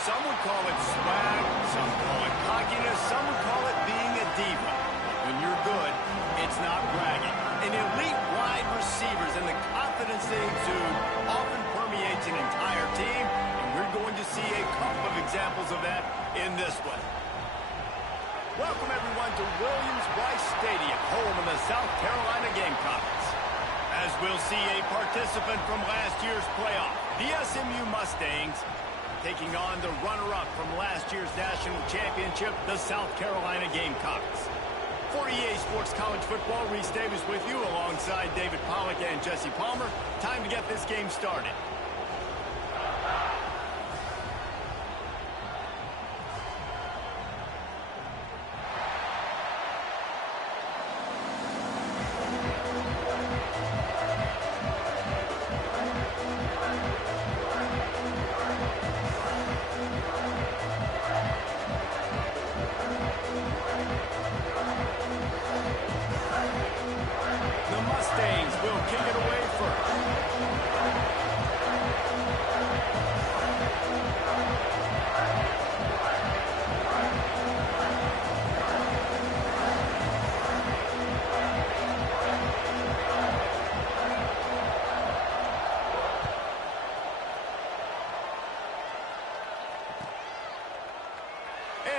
Some would call it swag, some call it cockiness, some would call it being a diva. When you're good, it's not bragging. And elite wide receivers and the confidence they exude often permeates an entire team, and we're going to see a couple of examples of that in this one. Welcome everyone to Williams-Brice Stadium, home of the South Carolina Gamecocks. As we'll see a participant from last year's playoff, the Smu Mustangs, taking on the runner-up from last year's national championship, the South Carolina Gamecocks. For EA Sports College Football, Reese Davis with you alongside David Pollack and Jesse Palmer. Time to get this game started.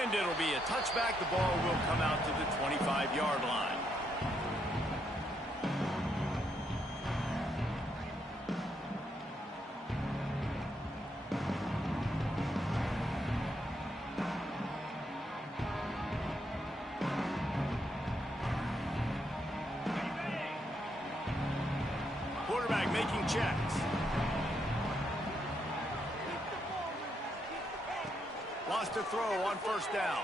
And it'll be a touchback. The ball will come out to the 25-yard line. Quarterback making checks. Lost a throw on first down.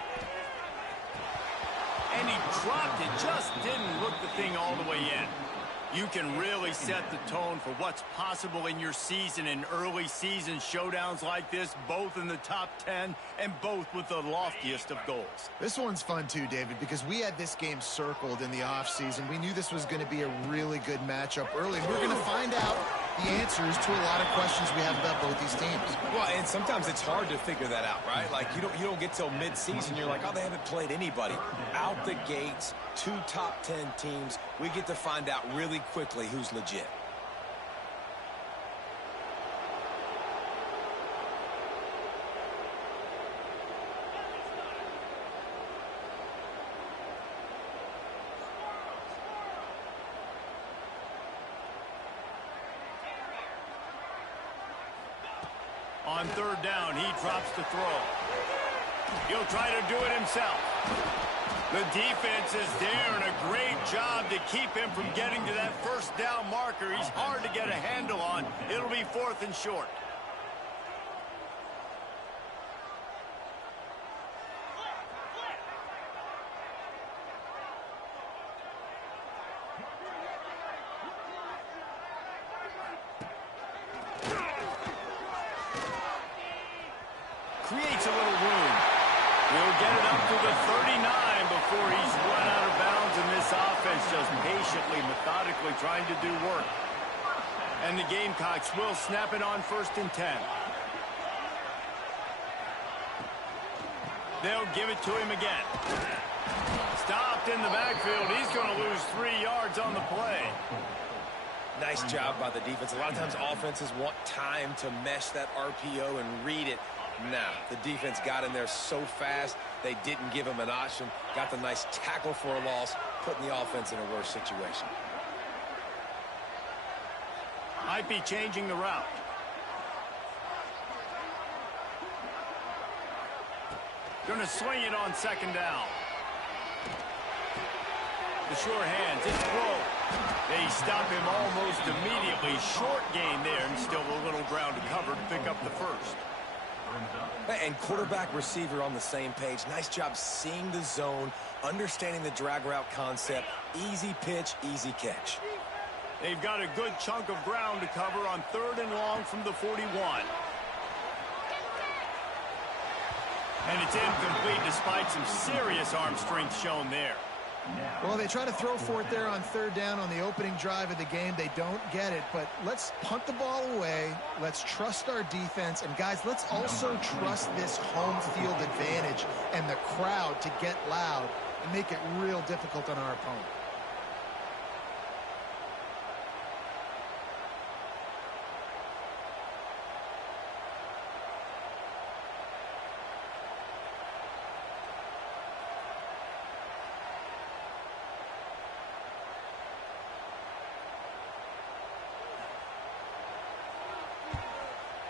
And he dropped it. Just didn't look the thing all the way in. You can really set the tone for what's possible in your season in early season showdowns like this, both in the top 10 and both with the loftiest of goals. This one's fun too, David, because we had this game circled in the offseason. We knew this was going to be a really good matchup early. We're going to find out the answers to a lot of questions we have about both these teams. Well, and sometimes it's hard to figure that out, right? Like, you don't get till mid-season, you're like, oh, they haven't played anybody. Out the gates, 2 top 10 teams, we get to find out really quickly who's legit. On third down, he drops the throw. He'll try to do it himself. The defense is there, and a great job to keep him from getting to that first down marker. He's hard to get a handle on. It'll be 4th and short. Creates a little room. He'll get it up to the 39 before he's run out of bounds, and this offense just patiently, methodically trying to do work. And the Gamecocks will snap it on 1st and 10. They'll give it to him again. Stopped in the backfield. He's going to lose 3 yards on the play. Nice job by the defense. A lot of times offenses want time to mesh that RPO and read it. Now, the defense got in there so fast, they didn't give him an option. Got the nice tackle for a loss, putting the offense in a worse situation. Might be changing the route. Going to swing it on 2nd down. The sure hands, it's throw. They stop him almost immediately. Short gain there, and still a little ground to cover to pick up the first. And quarterback receiver on the same page. Nice job seeing the zone, understanding the drag route concept. Easy pitch, easy catch. They've got a good chunk of ground to cover on 3rd and long from the 41. And it's incomplete despite some serious arm strength shown there. Well, they try to throw for it there on third down on the opening drive of the game. They don't get it, but let's punt the ball away. Let's trust our defense. And, guys, let's also trust this home field advantage and the crowd to get loud and make it real difficult on our opponent.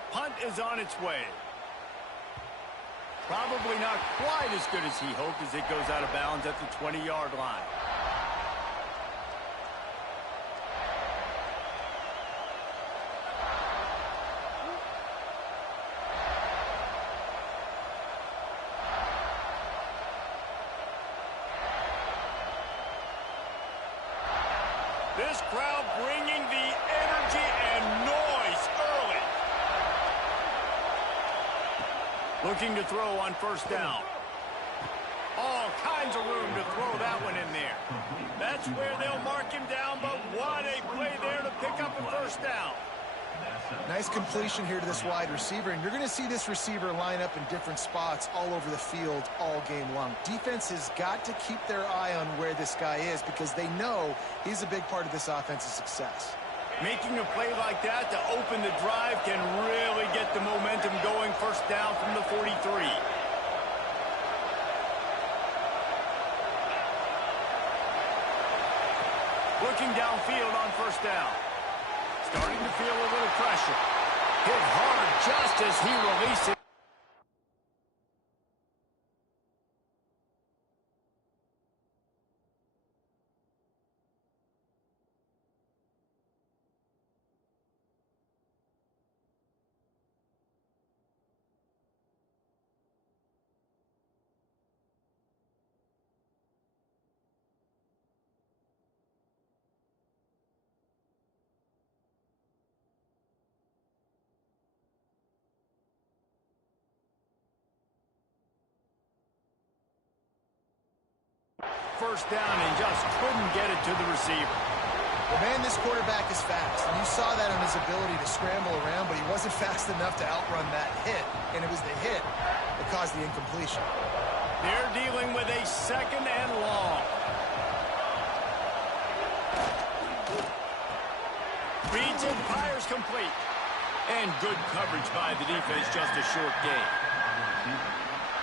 Punt is on its way. Probably not quite as good as he hoped as it goes out of bounds at the 20-yard line. This crowd bringing the energy and noise early. Looking to throw on first down. All kinds of room to throw that one in there. That's where they'll mark him down, but what a play there to pick up a first down. Nice completion here to this wide receiver, and you're going to see this receiver line up in different spots all over the field all game long. Defense has got to keep their eye on where this guy is because they know he's a big part of this offense's success. Making a play like that to open the drive can really get the momentum going. First down from the 43. Looking downfield on first down. Starting to feel a little pressure. Hit hard just as he released it. First down and just couldn't get it to the receiver. Well, man, this quarterback is fast, and you saw that on his ability to scramble around, but he wasn't fast enough to outrun that hit, and it was the hit that caused the incompletion. They're dealing with a second and long. Reads it, fires complete. And good coverage by the defense, just a short gain.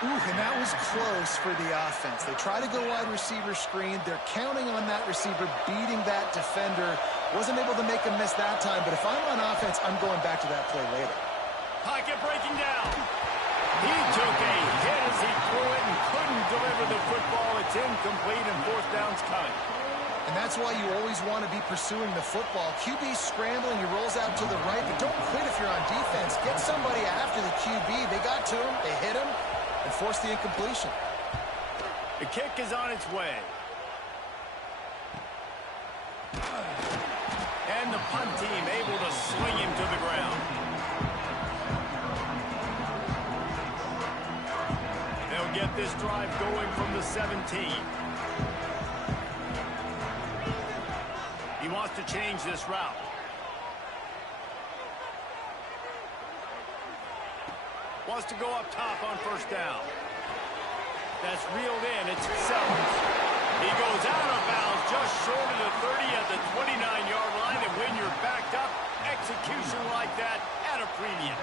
Ooh, and that was close for the offense. They try to go wide receiver screen. They're counting on that receiver beating that defender. Wasn't able to make him miss that time, but if I'm on offense, I'm going back to that play later. Pocket breaking down. He took a hit as he threw it and couldn't deliver the football. It's incomplete and fourth down's coming. And that's why you always want to be pursuing the football. QB's scrambling, he rolls out to the right, but don't quit if you're on defense. Get somebody after the QB. They got to him, they hit him, and forced the incompletion. The kick is on its way. And the punt team able to sling him to the ground. They'll get this drive going from the 17. He wants to change this route. Wants to go up top on first down. That's reeled in. It's Sellers. He goes out of bounds just short of the 30 at the 29-yard line. And when you're backed up, execution like that at a premium.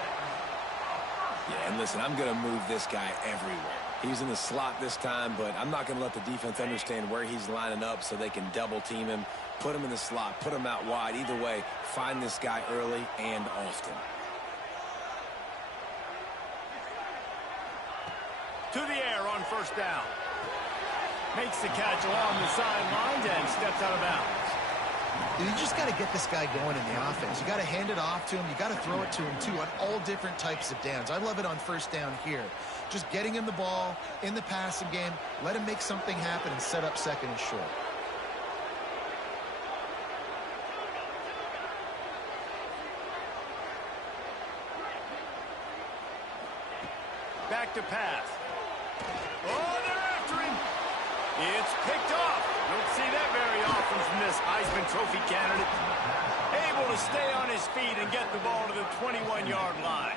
Yeah, and listen, I'm going to move this guy everywhere. He's in the slot this time, but I'm not going to let the defense understand where he's lining up so they can double team him, put him in the slot, put him out wide. Either way, find this guy early and often. To the air on first down. Makes the catch along the sidelines and steps out of bounds. You just got to get this guy going in the offense. You got to hand it off to him. You got to throw it to him, too, on all different types of downs. I love it on first down here. Just getting him the ball in the passing game, let him make something happen and set up second and short. Back to pass. Oh, they're after him. It's picked off. see that very often from this Heisman Trophy candidate. Able to stay on his feet and get the ball to the 21-yard line.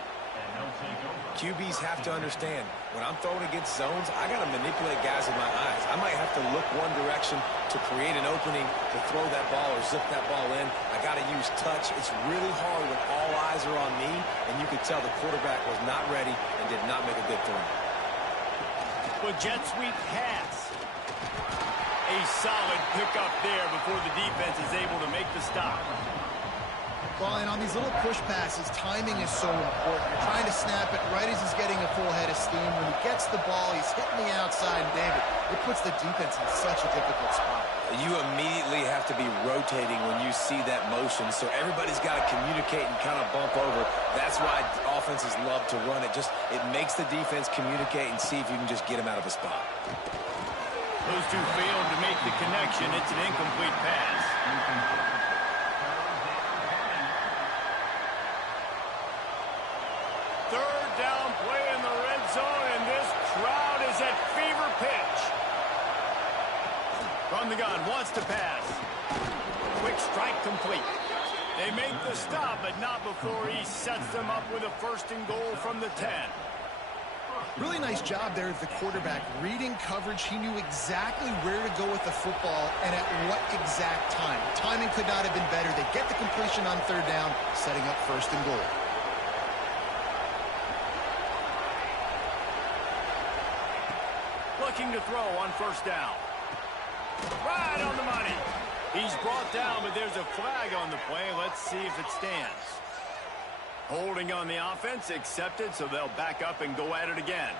QBs have to understand, when I'm throwing against zones, I got to manipulate guys with my eyes. I might have to look one direction to create an opening to throw that ball or zip that ball in. I got to use touch. It's really hard when all eyes are on me, and you could tell the quarterback was not ready and did not make a good throw. Well, jet sweep pass. A solid pickup there before the defense is able to make the stop. Well, and on these little push passes, timing is so important. You're trying to snap it right as he's getting a full head of steam. When he gets the ball, he's hitting the outside, and David, it puts the defense in such a difficult spot. You immediately have to be rotating when you see that motion, so everybody's got to communicate and kind of bump over. That's why offenses love to run it. It makes the defense communicate and see if you can just get him out of a spot. Those two failed to make the connection. It's an incomplete pass. Third down play in the red zone, and this crowd is at fever pitch. From the gun, wants to pass. Quick strike complete. They make the stop, but not before he sets them up with a first and goal from the 10. Really nice job there of the quarterback. Reading coverage, he knew exactly where to go with the football and at what exact time. Timing could not have been better. They get the completion on third down, setting up first and goal. Looking to throw on first down. Right on the money. He's brought down, but there's a flag on the play. Let's see if it stands. Holding on the offense, accepted, so they'll back up and go at it again.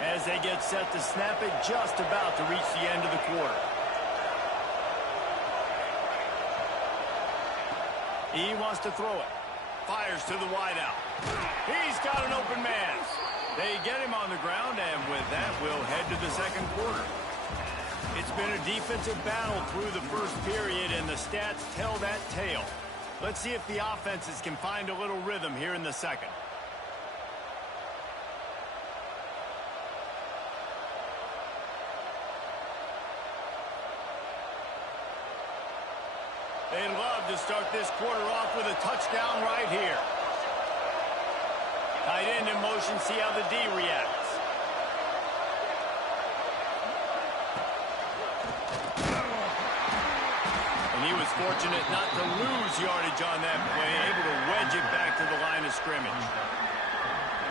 As they get set to snap it, just about to reach the end of the quarter. He wants to throw it. Fires to the wideout. He's got an open man. They get him on the ground, and with that, we'll head to the second quarter. It's been a defensive battle through the first period, and the stats tell that tale. Let's see if the offenses can find a little rhythm here in the second. They'd love to start this quarter off with a touchdown right here. Tight end in motion, see how the D reacts. And he was fortunate not to lose yardage on that play, able to wedge it back to the line of scrimmage.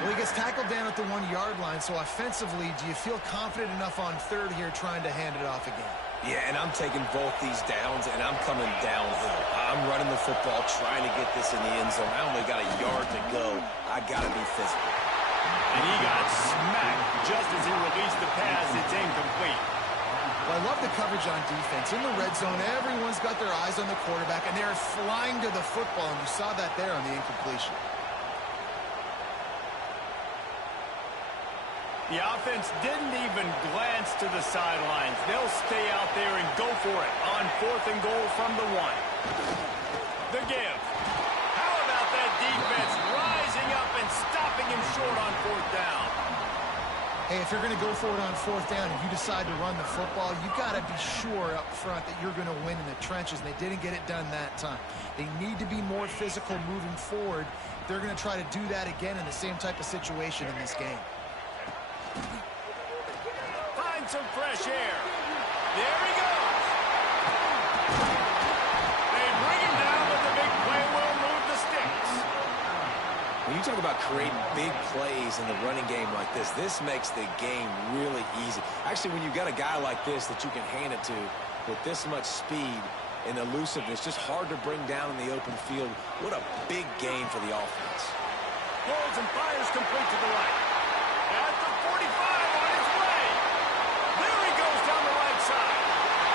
Well, he gets tackled down at the 1-yard line, so offensively, do you feel confident enough on third here trying to hand it off again? Yeah, and I'm taking both these downs, and I'm coming downhill. I'm running the football, trying to get this in the end zone. I only got a yard to go. I got to be physical. And he got smacked just as he released the pass. It's incomplete. Well, I love the coverage on defense. In the red zone, everyone's got their eyes on the quarterback, and they're flying to the football, and you saw that there on the incompletion. The offense didn't even glance to the sidelines. They'll stay out there and go for it on fourth and goal from the 1. The give. How about that defense rising up and stopping him short on fourth down? Hey, if you're going to go for it on fourth down and you decide to run the football, you've got to be sure up front that you're going to win in the trenches. They didn't get it done that time. They need to be more physical moving forward. They're going to try to do that again in the same type of situation in this game. Find some fresh air. There he goes. They bring him down, but the big play will move the sticks. When you talk about creating big plays in the running game like this makes the game really easy. Actually, when you've got a guy like this that you can hand it to with this much speed and elusiveness, just hard to bring down in the open field. What a big game for the offense. Holds and fires complete to the right. At the 45 on his way. There he goes down the right side.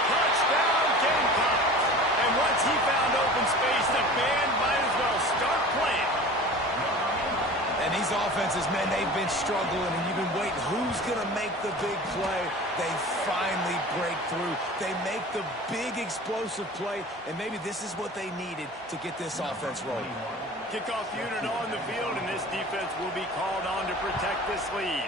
Touchdown, Gamecocks. And once he found open space, the band might as well start playing. And these offenses, man, they've been struggling, and you've been waiting. Who's going to make the big play? They finally break through. They make the big explosive play, and maybe this is what they needed to get this offense rolling. Kickoff unit on the field, and this defense will be called on to protect this lead.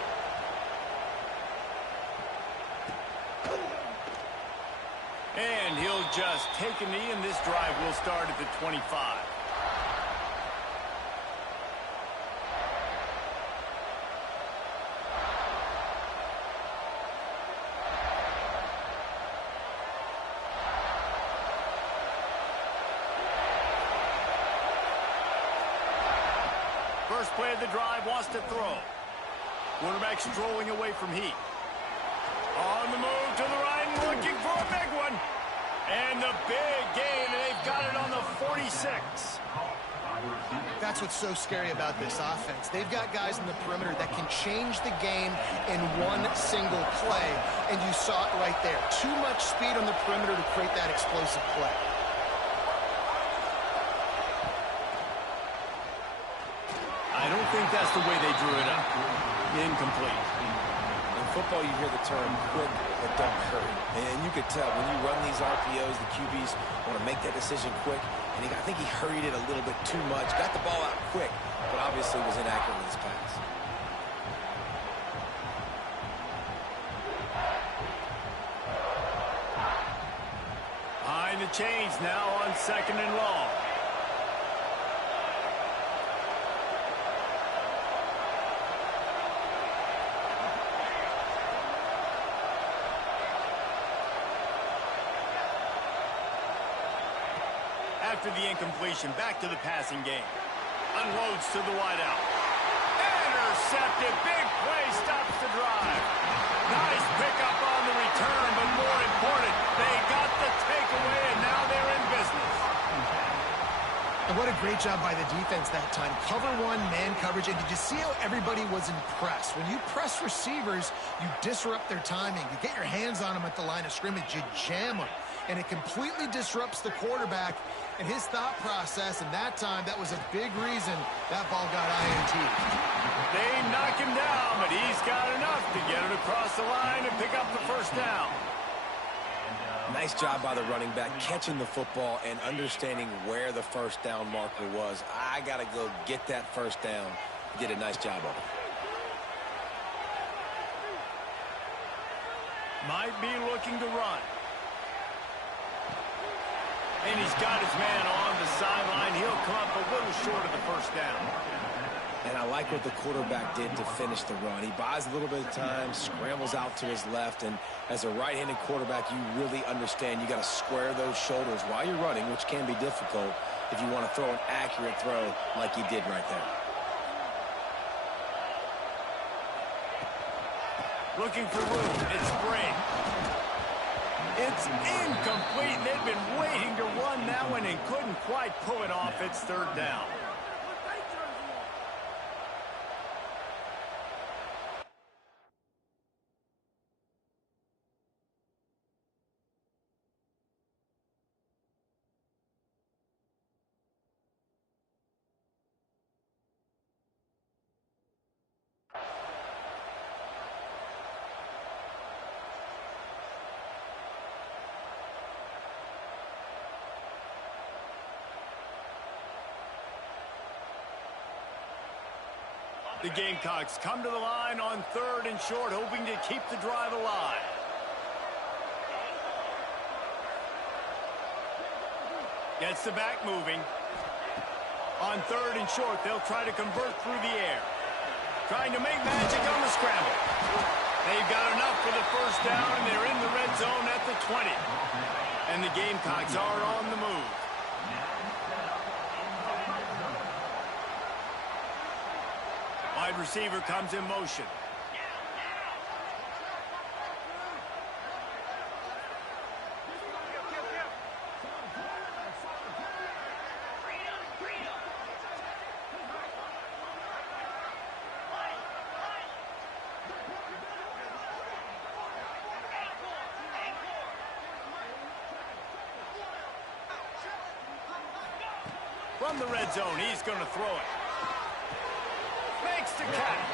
And he'll just take a knee, and this drive will start at the 25. First play of the drive, wants to throw. Quarterback strolling away from heat. On the move to the right and looking for a big one. And the big gain, and they've got it on the 46. That's what's so scary about this offense. They've got guys in the perimeter that can change the game in one single play, and you saw it right there. Too much speed on the perimeter to create that explosive play. I don't think that's the way they drew it up. Incomplete. In football, you hear the term quick but don't hurry. And you could tell when you run these RPOs, the QBs want to make that decision quick. And I think he hurried it a little bit too much. Got the ball out quick, but obviously was inaccurate with his pass. Behind the chains now on 2nd and long. After the incompletion, back to the passing game. Unloads to the wideout. Intercepted. Big play stops the drive. Nice pickup on the return, but more important, they got the takeaway, and now they're in business. And what a great job by the defense that time. Cover one, man coverage, and did you see how everybody was impressed? When you press receivers, you disrupt their timing. You get your hands on them at the line of scrimmage. You jam them. And it completely disrupts the quarterback and his thought process, and that time, that was a big reason that ball got INT. They knock him down, but he's got enough to get it across the line and pick up the first down. Nice job by the running back, catching the football and understanding where the first down marker was. I got to go get that first down. He did a nice job of it. Might be looking to run. And he's got his man on the sideline. He'll come up a little short of the first down. And I like what the quarterback did to finish the run. He buys a little bit of time, scrambles out to his left, and as a right-handed quarterback, you really understand you got to square those shoulders while you're running, which can be difficult if you want to throw an accurate throw like he did right there. Looking for room. It's Spring. It's incomplete. They've been waiting to run that one and couldn't quite pull it off. It's 3rd down. The Gamecocks come to the line on 3rd and short, hoping to keep the drive alive. Gets the back moving. On 3rd and short, they'll try to convert through the air. Trying to make magic on the scramble. They've got enough for the first down, and they're in the red zone at the 20. And the Gamecocks are on the move. Wide receiver comes in motion. From the red zone, he's going to throw it. Makes the catch.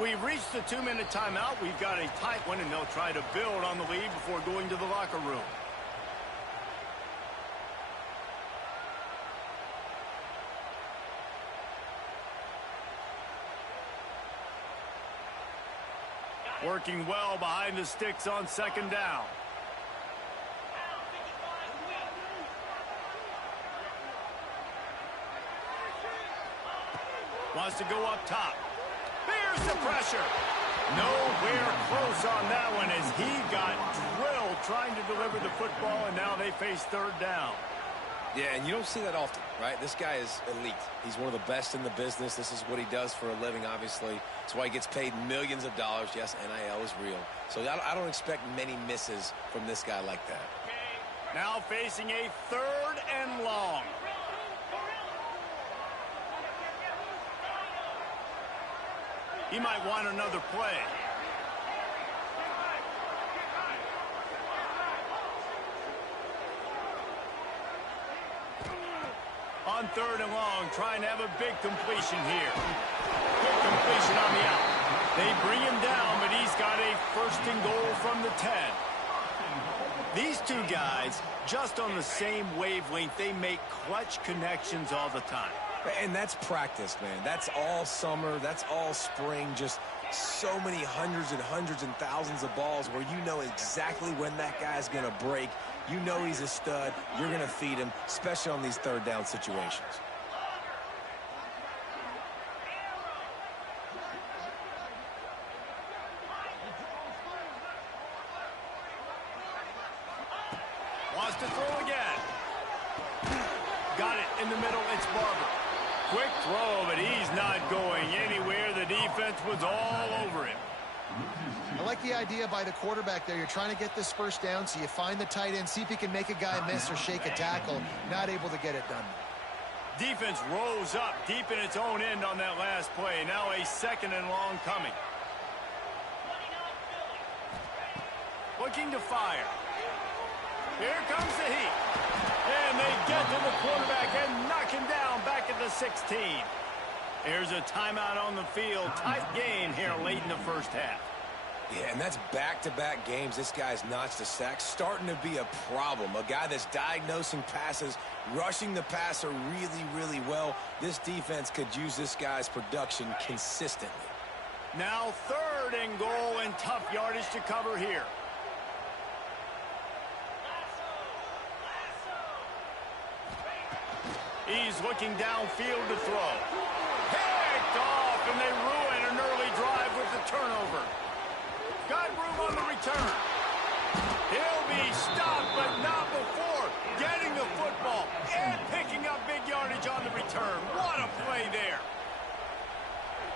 We've reached the 2-minute timeout. We've got a tight one, and they'll try to build on the lead before going to the locker room. Working well behind the sticks on second down. Wants to go up top. Here's the pressure. Nowhere close on that one as he got drilled trying to deliver the football, and now they face third down. Yeah, and you don't see that often, right? This guy is elite. He's one of the best in the business. This is what he does for a living, obviously. That's why he gets paid millions of dollars. Yes, NIL is real. So I don't expect many misses from this guy like that. Now facing a 3rd and long. He might want another play. On 3rd and long, trying to have a big completion here. Quick completion on the out. They bring him down, but he's got a 1st and goal from the 10. These two guys, just on the same wavelength, they make clutch connections all the time. And that's practice, man. That's all summer. That's all spring. Just so many hundreds and thousands of balls where you know exactly when that guy's going to break. You know he's a stud. You're going to feed him, especially on these 3rd down situations. Wants to throw again. Got it in the middle. It's Barber. Quick throw, but he's not going anywhere. The defense was all over him. I like the idea by the quarterback there. You're trying to get this 1st down, so you find the tight end, see if he can make a guy miss or shake a tackle. Not able to get it done. Defense rose up deep in its own end on that last play. Now a 2nd and long coming. Looking to fire. Here comes the heat. And they get to the quarterback and knock him down back at the 16. There's a timeout on the field. Tight game here late in the 1st half. Yeah, and that's back-to-back games. This guy's notched a sack, starting to be a problem. A guy that's diagnosing passes, rushing the passer really, really well. This defense could use this guy's production consistently. Now 3rd and goal and tough yardage to cover here. He's looking downfield to throw. Picked off, and they ruin an early drive with the turnover. Got room on the return. He'll be stopped, but not before getting the football and picking up big yardage on the return. What a play there.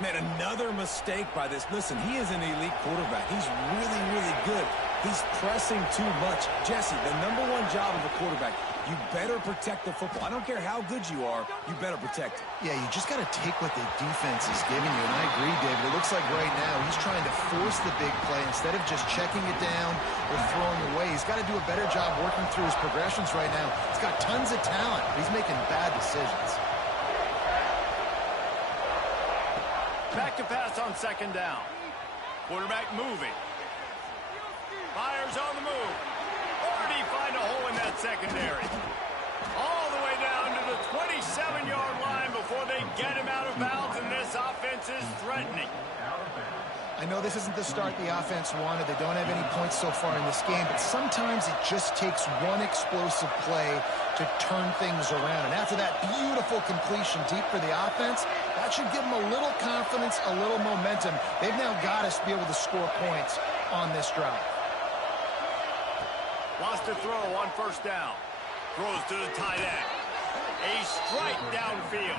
Man, another mistake by this. Listen, he is an elite quarterback. He's really, really good. He's pressing too much. Jesse, the #1 job of a quarterback, you better protect the football. I don't care how good you are, you better protect it. Yeah, you just got to take what the defense is giving you. And I agree, David. It looks like right now he's trying to force the big play instead of just checking it down or throwing away. He's got to do a better job working through his progressions right now. He's got tons of talent, but he's making bad decisions. Back to pass on 2nd down. Quarterback moving. Fires on the move. Or did he find a hole in that secondary? All the way down to the 27-yard line before they get him out of bounds, and this offense is threatening. I know this isn't the start the offense wanted. They don't have any points so far in this game, but sometimes it just takes one explosive play to turn things around. And after that beautiful completion deep for the offense, that should give them a little confidence, a little momentum. They've now got us to be able to score points on this drive. Wants to throw on 1st down. Throws to the tight end. A strike downfield.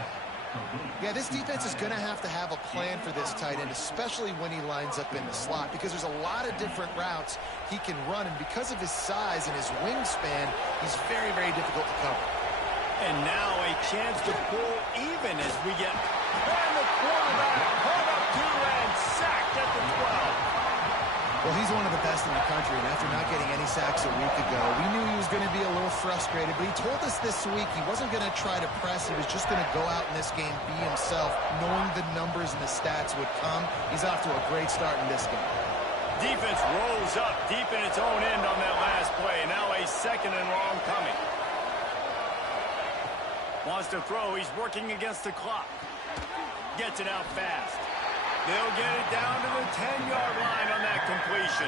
Yeah, this defense is going to have a plan for this tight end, especially when he lines up in the slot, because there's a lot of different routes he can run, and because of his size and his wingspan, he's very, very difficult to cover. And now a chance to pull even as we get... And the quarterback caught up to and sacked at the 12. Well, he's one of the best in the country, and after not getting any sacks a week ago, we knew he was going to be a little frustrated, but he told us this week he wasn't going to try to press. He was just going to go out in this game, be himself, knowing the numbers and the stats would come. He's off to a great start in this game. Defense rolls up deep in its own end on that last play. Now a 2nd and long coming. Wants to throw. He's working against the clock. Gets it out fast. They'll get it down to the 10-yard line on that completion.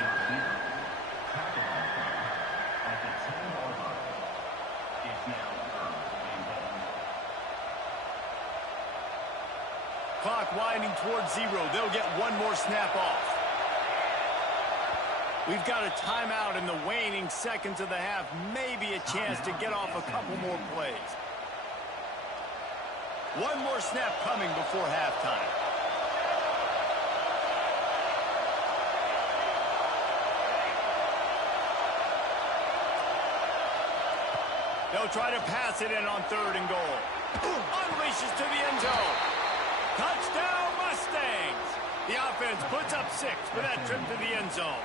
Clock winding towards 0. They'll get one more snap off. We've got a timeout in the waning seconds of the half. Maybe a chance to get off a couple more plays. One more snap coming before halftime. They'll try to pass it in on 3rd and goal. Unleashes to the end zone. Touchdown, Mustangs! The offense puts up 6 for that trip to the end zone.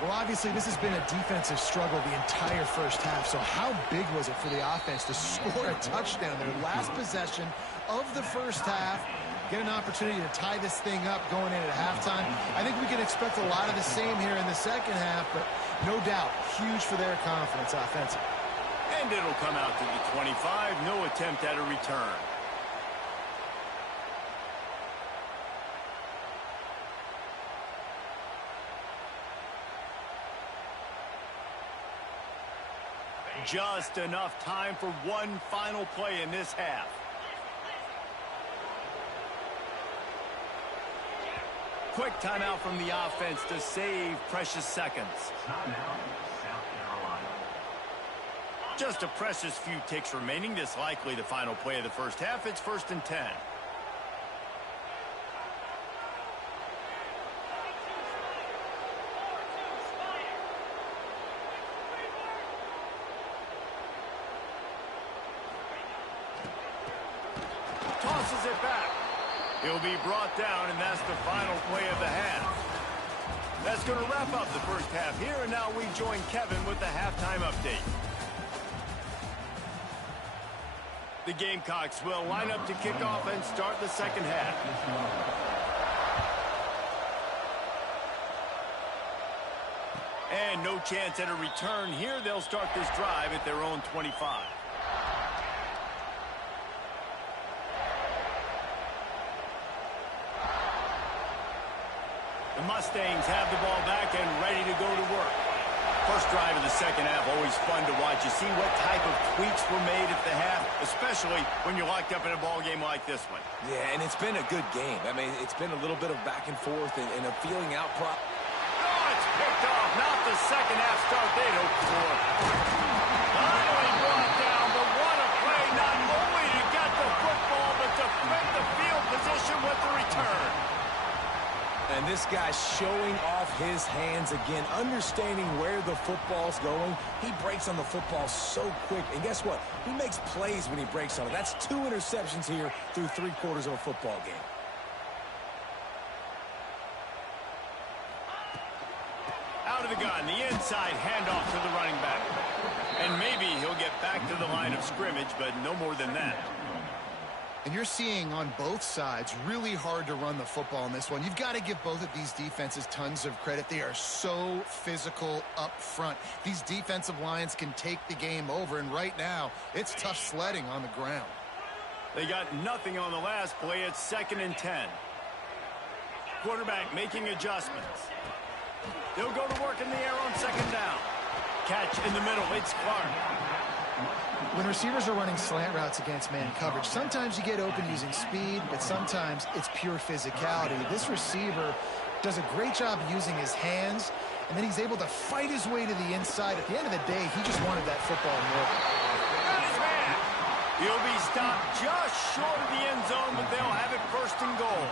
Well, obviously, this has been a defensive struggle the entire first half, so how big was it for the offense to score a touchdown, their last possession of the first half, get an opportunity to tie this thing up going in at halftime? I think we can expect a lot of the same here in the second half, but no doubt, huge for their confidence offensively. And it'll come out to the 25, no attempt at a return. Just enough time for one final play in this half. Quick timeout from the offense to save precious seconds. Just a precious few ticks remaining. This likely the final play of the first half. It's 1st and 10. Tosses it back. He'll be brought down, and that's the final play of the half. That's going to wrap up the first half here, and now we join Kevin with the halftime update. The Gamecocks will line up to kick off and start the second half. And no chance at a return here. They'll start this drive at their own 25. The Mustangs have the ball back and ready to go to work. First drive of the second half, always fun to watch. You see what type of tweaks were made at the half, especially when you're locked up in a ball game like this one. Yeah, and it's been a good game. I mean, it's been a little bit of back and forth and a feeling out prop. Oh, it's picked off. Not the second half start they'd hoped for. Finally brought down, but what a play. Not only to get the football, but to flip the field position with the return. And this guy's showing off his hands again, understanding where the football's going. He breaks on the football so quick. And guess what? He makes plays when he breaks on it. That's 2 interceptions here through 3/4 of a football game. Out of the gun, the inside handoff to the running back. And maybe he'll get back to the line of scrimmage, but no more than that. And you're seeing on both sides really hard to run the football in this one. You've got to give both of these defenses tons of credit. They are so physical up front. These defensive lines can take the game over, and right now it's tough sledding on the ground. They got nothing on the last play. It's 2nd and 10. Quarterback making adjustments. They'll go to work in the air on 2nd down. Catch in the middle. It's Clark. When receivers are running slant routes against man coverage, sometimes you get open using speed, but sometimes it's pure physicality. This receiver does a great job using his hands, and then he's able to fight his way to the inside. At the end of the day, he just wanted that football more. He'll be stopped just short of the end zone, but they'll have it 1st and goal.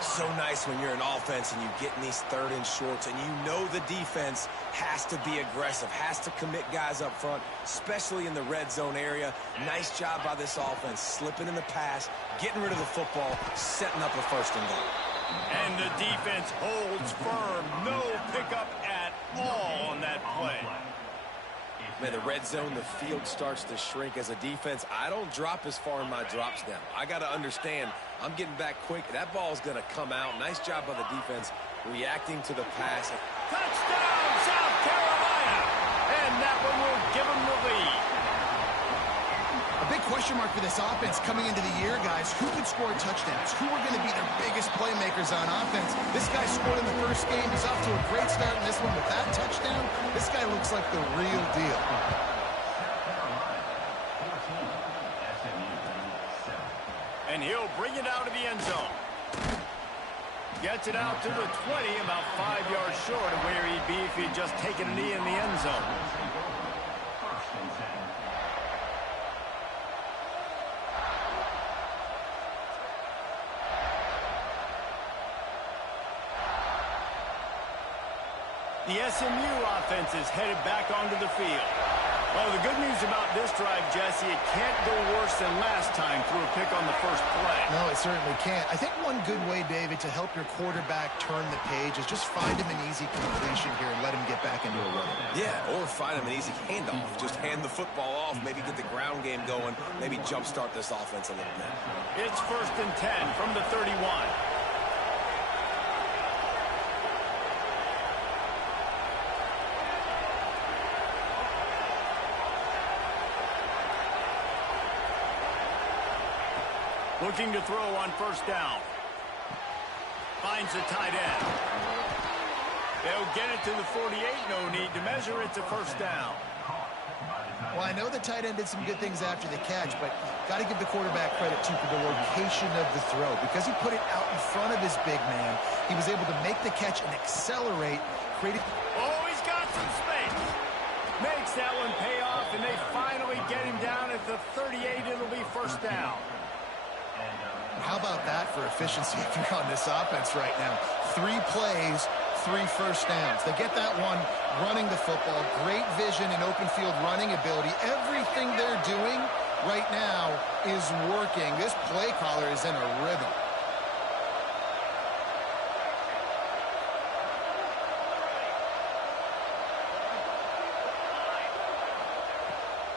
So nice when you're an offense and you get in these 3rd and shorts and you know the defense has to be aggressive, has to commit guys up front, especially in the red zone area. Nice job by this offense, slipping in the pass, getting rid of the football, setting up a 1st and goal. And the defense holds firm. No pickup at all on that play. Man, the red zone, the field starts to shrink as a defense. I don't drop as far in my drops now. I got to understand, I'm getting back quick. That ball's going to come out. Nice job by the defense reacting to the pass. Touchdown, South Carolina! And that one will give them the lead. A big question mark for this offense coming into the year, guys. Who could score touchdowns? Who are going to be their biggest playmakers on offense? This guy scored in the first game. He's off to a great start in this one with that touchdown. This guy looks like the real deal. And he'll bring it out of the end zone. Gets it out to the 20, about 5 yards short of where he'd be if he'd just taken a knee in the end zone. The SMU offense is headed back onto the field. Well, the good news about this drive, Jesse, it can't go worse than last time through a pick on the first play. No, it certainly can't. I think one good way, David, to help your quarterback turn the page is just find him an easy completion here and let him get back into a run. Yeah, or find him an easy handoff. Just hand the football off, maybe get the ground game going, maybe jumpstart this offense a little bit. It's 1st and 10 from the 31. Looking to throw on 1st down. Finds the tight end. They'll get it to the 48. No need to measure. It's a 1st down. Well, I know the tight end did some good things after the catch, but got to give the quarterback credit, too, for the location of the throw. Because he put it out in front of his big man, he was able to make the catch and accelerate. Oh, he's got some space. Makes that one pay off, and they finally get him down at the 38. It'll be 1st down. How about that for efficiency if you're on this offense right now? 3 plays, 3 1st downs. They get that one running the football. Great vision and open field running ability. Everything they're doing right now is working. This play caller is in a rhythm.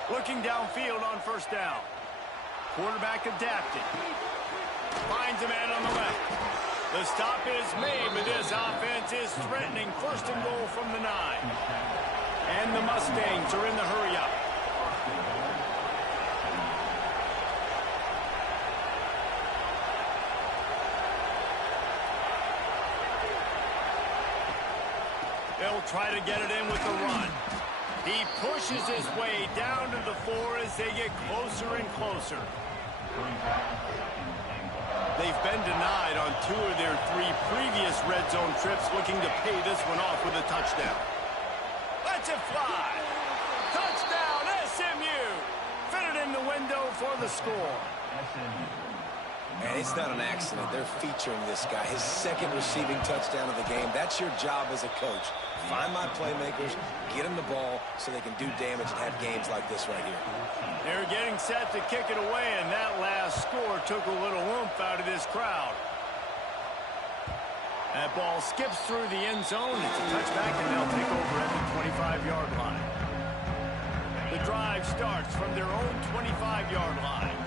Looking downfield on 1st down. Quarterback adapted. Finds a man on the left. The stop is made, but this offense is threatening. 1st and goal from the 9. And the Mustangs are in the hurry-up. They'll try to get it in with the run. He pushes his way down to the 4 as they get closer and closer. They've been denied on 2 of their 3 previous red zone trips, looking to pay this one off with a touchdown. Let's it fly. Touchdown, SMU. Fitted in the window for the score. And it's not an accident. They're featuring this guy. His 2nd receiving touchdown of the game. That's your job as a coach. Find my playmakers, get them the ball so they can do damage and have games like this right here. They're getting set to kick it away, and that last score took a little oomph out of this crowd. That ball skips through the end zone. It's a touchback, and they'll take over at the 25-yard line. The drive starts from their own 25-yard line.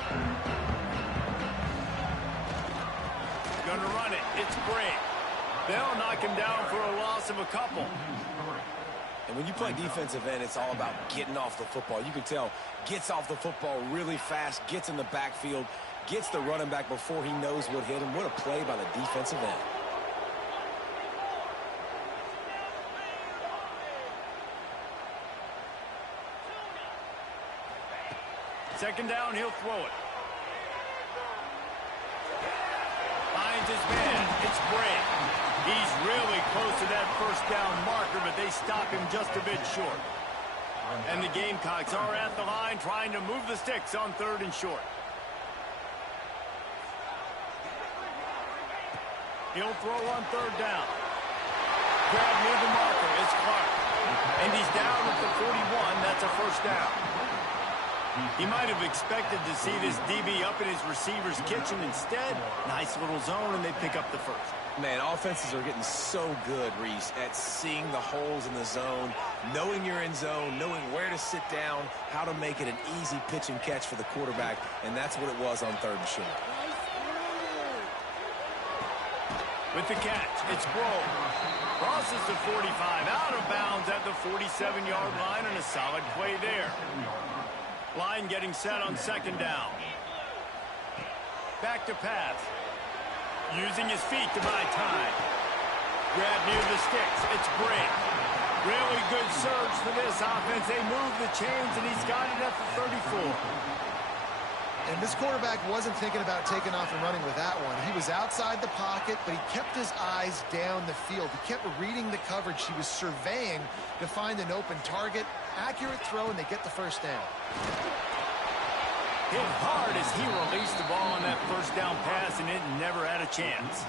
Gonna run it. It's great. They'll knock him down for a loss of a couple. And when you play defensive end, it's all about getting off the football. You can tell, gets off the football really fast, gets in the backfield, gets the running back before he knows what hit him. What a play by the defensive end. Second down, he'll throw it. Finds his man. It's great. He's really close to that 1st down marker, but they stop him just a bit short. And the Gamecocks are at the line trying to move the sticks on 3rd and short. He'll throw on 3rd down. Grab near the marker. It's Clark. And he's down at the 41. That's a 1st down. He might have expected to see this DB up in his receiver's kitchen. Instead, nice little zone, and they pick up the first. Man, offenses are getting so good, Reese, at seeing the holes in the zone, knowing you're in zone, knowing where to sit down, how to make it an easy pitch and catch for the quarterback, and that's what it was on 3rd and short. With the catch, it's Grove. Crosses the 45, out of bounds at the 47-yard line, and a solid play there. Line getting set on 2nd down. Back to pass. Using his feet to buy time. Grab near the sticks. It's Brink. Really good surge for this offense. They move the chains, and he's got it at the 34. And this quarterback wasn't thinking about taking off and running with that one. He was outside the pocket, but he kept his eyes down the field. He kept reading the coverage. He was surveying to find an open target. Accurate throw, and they get the first down. Hit hard as he released the ball on that first down pass, and it never had a chance.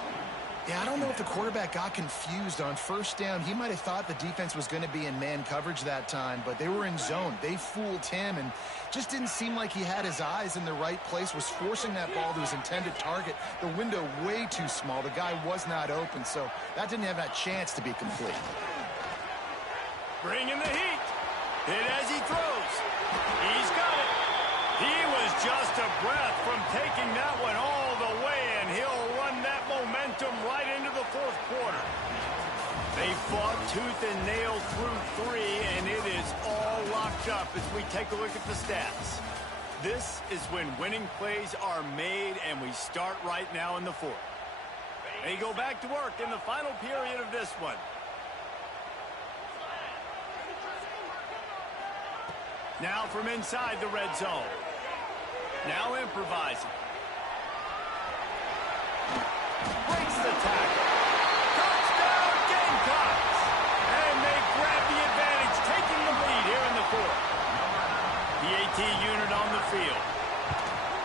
Yeah, I don't know if the quarterback got confused on 1st down. He might have thought the defense was going to be in man coverage that time, but they were in zone. They fooled him and just didn't seem like he had his eyes in the right place, was forcing that ball to his intended target. The window way too small. The guy was not open, so that didn't have that chance to be complete. Bringing the heat. Hit as he throws. He's got it. He was just a breath from taking that one all the way, and he'll run that momentum right into the 4th quarter. They fought tooth and nail through 3, and it is all locked up as we take a look at the stats. This is when winning plays are made, and we start right now in the 4th. They go back to work in the final period of this one. Now from inside the red zone. Now improvising. Breaks the tackle. Touchdown Gamecocks! And they grab the advantage, taking the lead here in the 4th. The AT unit on the field.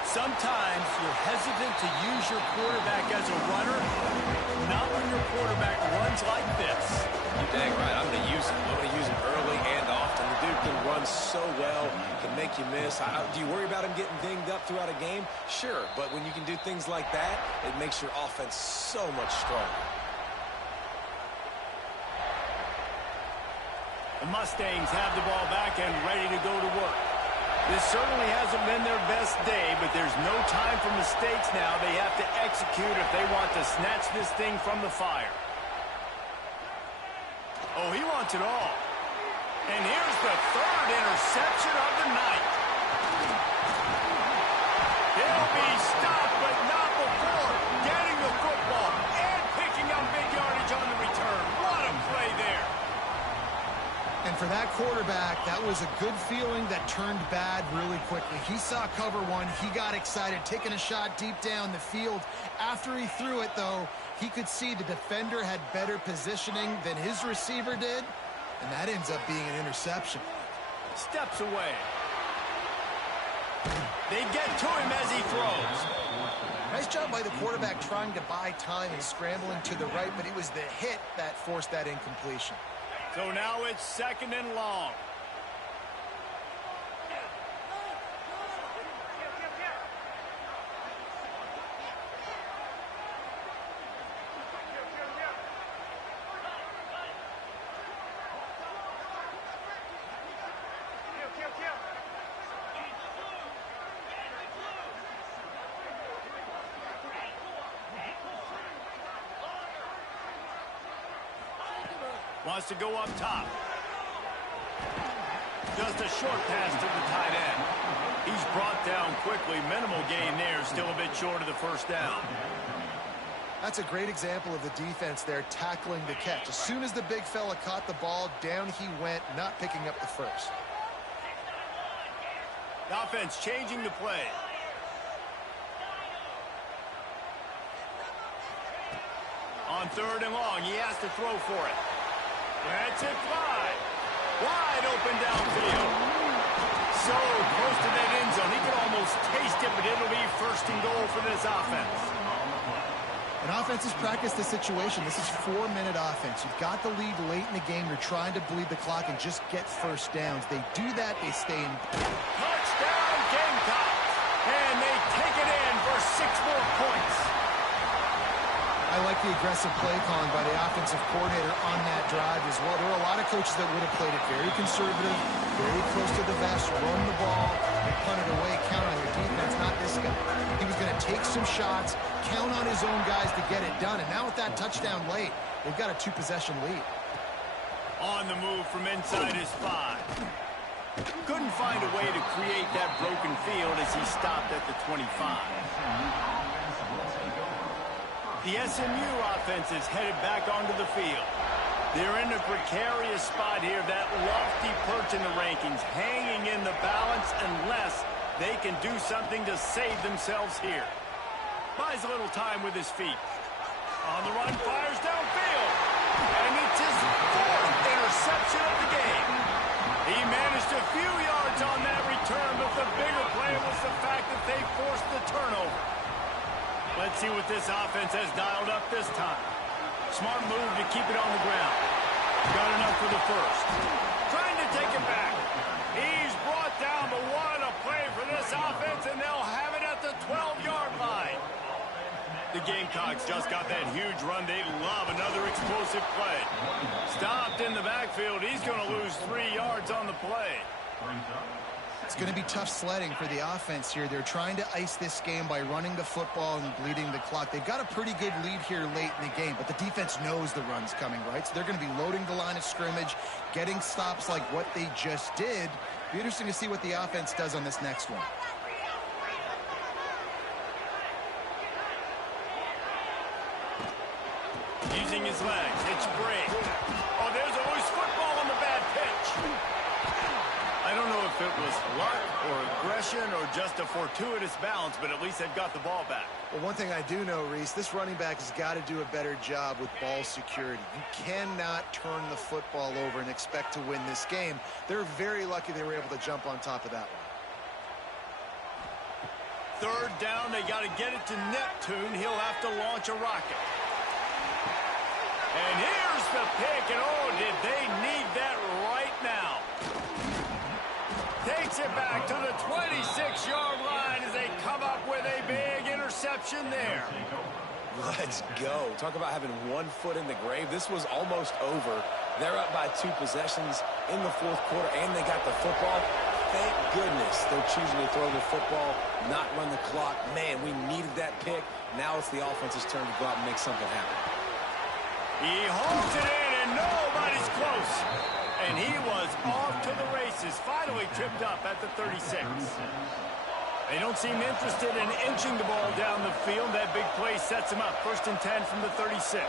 Sometimes you're hesitant to use your quarterback as a runner. Not when your quarterback runs like this. You're dang right. I'm going to use him. I'm going to use him early and often. The dude can run so well, can make you miss. Do you worry about him getting dinged up throughout a game? Sure, but when you can do things like that, it makes your offense so much stronger. The Mustangs have the ball back and ready to go to work. This certainly hasn't been their best day, but there's no time for mistakes now. They have to execute if they want to snatch this thing from the fire. Oh, he wants it all. And here's the 3rd interception of the night. He'll be stopped, but not before getting the football and picking up big yardage on the return. What a play there. And for that quarterback, that was a good feeling that turned bad really quickly. He saw cover 1. He got excited, taking a shot deep down the field. After he threw it, though, he could see the defender had better positioning than his receiver did, and that ends up being an interception. Steps away. They get to him as he throws. Nice job by the quarterback trying to buy time and scrambling to the right, but it was the hit that forced that incompletion. So now it's 2nd and long. Wants to go up top. Just a short pass to the tight end. He's brought down quickly. Minimal gain there. Still a bit short of the 1st down. That's a great example of the defense there tackling the catch. As soon as the big fella caught the ball, down he went, not picking up the first. The offense changing the play. On 3rd and long, he has to throw for it. That's it fly. Wide open downfield. So close to that end zone. He could almost taste it, but it'll be 1st and goal for this offense. And offense has practiced the situation. This is 4-minute offense. You've got the lead late in the game. You're trying to bleed the clock and just get first downs. They do that, they stay in. Touchdown Gamecocks! And they take it in for 6 more points. I like the aggressive play calling by the offensive coordinator on that drive as well. There are a lot of coaches that would have played it very conservative, very close to the vest, run the ball, and punt it away. Count on your defense, not this guy. He was going to take some shots, count on his own guys to get it done. And now with that touchdown late, they've got a 2-possession lead. On the move from inside his 5. Couldn't find a way to create that broken field as he stopped at the 25. The SMU offense is headed back onto the field. They're in a precarious spot here, that lofty perch in the rankings, hanging in the balance unless they can do something to save themselves here. Buys a little time with his feet. On the run, fires downfield. And it's his 4th interception of the game. He managed a few yards on that return, but the bigger play was the fact that they forced the turnover. Let's see what this offense has dialed up this time. Smart move to keep it on the ground. Got enough for the first. Trying to take it back. He's brought down, but what a play for this offense, and they'll have it at the 12-yard line. The Gamecocks just got that huge run. They love another explosive play. Stopped in the backfield. He's going to lose 3 yards on the play. It's going to be tough sledding for the offense here. They're trying to ice this game by running the football and bleeding the clock. They've got a pretty good lead here late in the game, but the defense knows the run's coming, right? So they're going to be loading the line of scrimmage, getting stops like what they just did. Be interesting to see what the offense does on this next one. Using his legs, it's great. Oh, there's a loose football on the bad pitch. I don't know if it was luck or aggression or just a fortuitous bounce, but at least they've got the ball back. Well, one thing I do know, Reese, this running back has got to do a better job with ball security. You cannot turn the football over and expect to win this game. They're very lucky they were able to jump on top of that one. 3rd down, they got to get it to Neptune. He'll have to launch a rocket. And here's the pick, and oh, did they need that right now. Takes it back to the 26-yard line as they come up with a big interception there. Let's go. Talk about having 1 foot in the grave. This was almost over. They're up by 2 possessions in the 4th quarter, and they got the football. Thank goodness they're choosing to throw the football, not run the clock. Man, we needed that pick. Now it's the offense's turn to go out and make something happen. He holds it in, and nobody's close. And he was off to the races, finally tripped up at the 36. They don't seem interested in inching the ball down the field. That big play sets him up. 1st and 10 from the 36.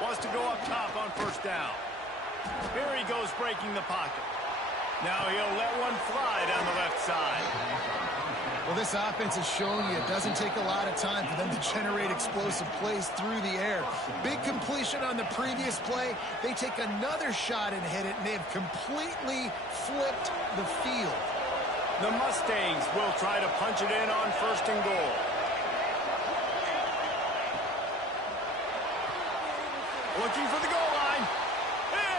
Wants to go up top on 1st down. Here he goes breaking the pocket. Now he'll let one fly down the left side. Well, this offense is showing you it doesn't take a lot of time for them to generate explosive plays through the air. Big completion on the previous play. They take another shot and hit it, and they have completely flipped the field. The Mustangs will try to punch it in on 1st and goal. Looking for the goal line.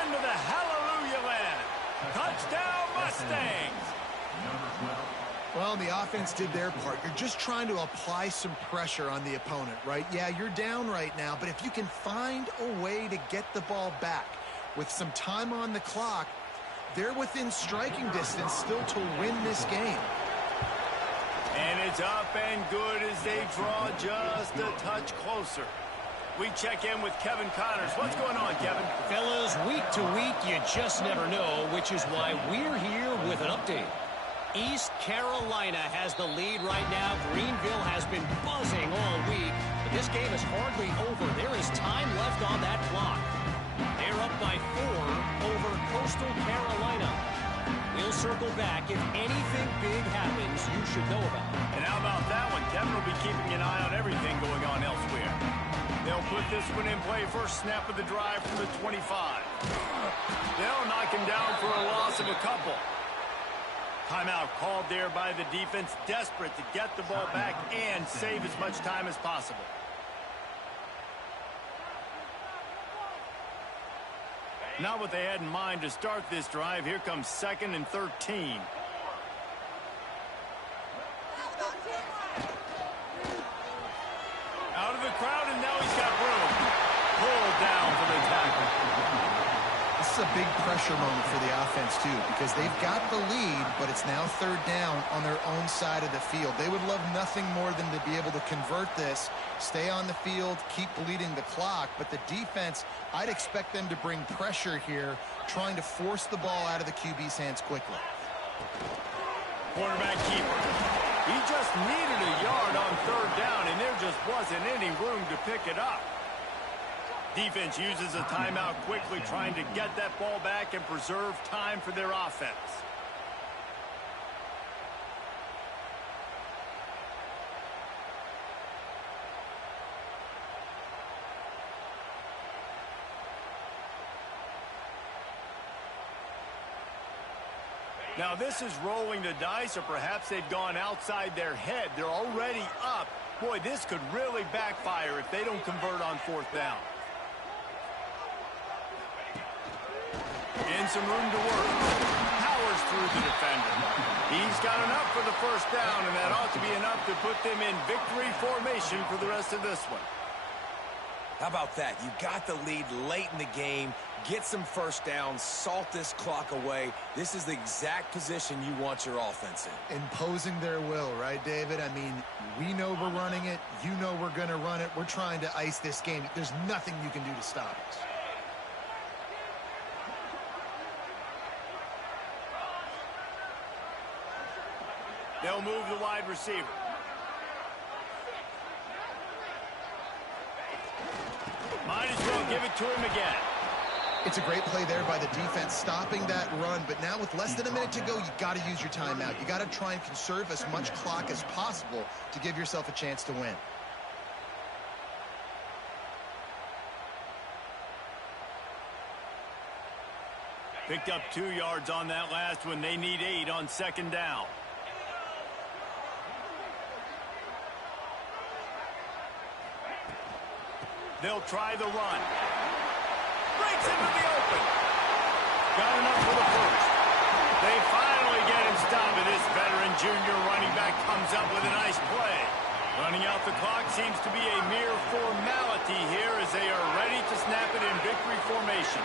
Into the hallelujah land. Touchdown Mustangs. Well, the offense did their part. You're just trying to apply some pressure on the opponent, right? Yeah, you're down right now, but if you can find a way to get the ball back with some time on the clock, they're within striking distance still to win this game. And it's up and good as they draw just a touch closer. We check in with Kevin Connors. What's going on, Kevin? Fellas, week to week, you just never know, which is why we're here with an update. East Carolina has the lead right now. Greenville has been buzzing all week, but this game is hardly over. There is time left on that clock. They're up by 4 over Coastal Carolina. We'll circle back. If anything big happens, you should know about it. And how about that one? Kevin will be keeping an eye on everything going on elsewhere. They'll put this one in play. First snap of the drive from the 25. They'll knock him down for a loss of a couple. Timeout called there by the defense, desperate to get the ball back and save as much time as possible. Not what they had in mind to start this drive. Here comes 2nd and 13. Out of the crowd, and now he's got room. Pulled down for the tackle. This is a big pressure moment for the offense, too, because they've got the lead, but it's now 3rd down on their own side of the field. They would love nothing more than to be able to convert this, stay on the field, keep bleeding the clock. But the defense, I'd expect them to bring pressure here, trying to force the ball out of the QB's hands quickly. Quarterback keeper. He just needed a yard on 3rd down, and there just wasn't any room to pick it up. Defense uses a timeout quickly, trying to get that ball back and preserve time for their offense. Now this is rolling the dice, or perhaps they've gone outside their head. They're already up. Boy, this could really backfire if they don't convert on 4th down. And some room to work. Powers through the defender. He's got enough for the 1st down, and that ought to be enough to put them in victory formation for the rest of this one. How about that? You got the lead late in the game. Get some 1st downs. Salt this clock away. This is the exact position you want your offense in. Imposing their will, right, David? I mean, we know we're running it. You know we're going to run it. We're trying to ice this game. There's nothing you can do to stop us. They'll move the wide receiver. Might as well give it to him again. It's a great play there by the defense, stopping that run. But now with less than a minute to go, you got to use your timeout. You got to try and conserve as much clock as possible to give yourself a chance to win. Picked up 2 yards on that last one. They need 8 on 2nd down. They'll try the run. Breaks into the open. Got enough for the 1st. They finally get him stopped, and this veteran junior running back comes up with a nice play. Running out the clock seems to be a mere formality here as they are ready to snap it in victory formation.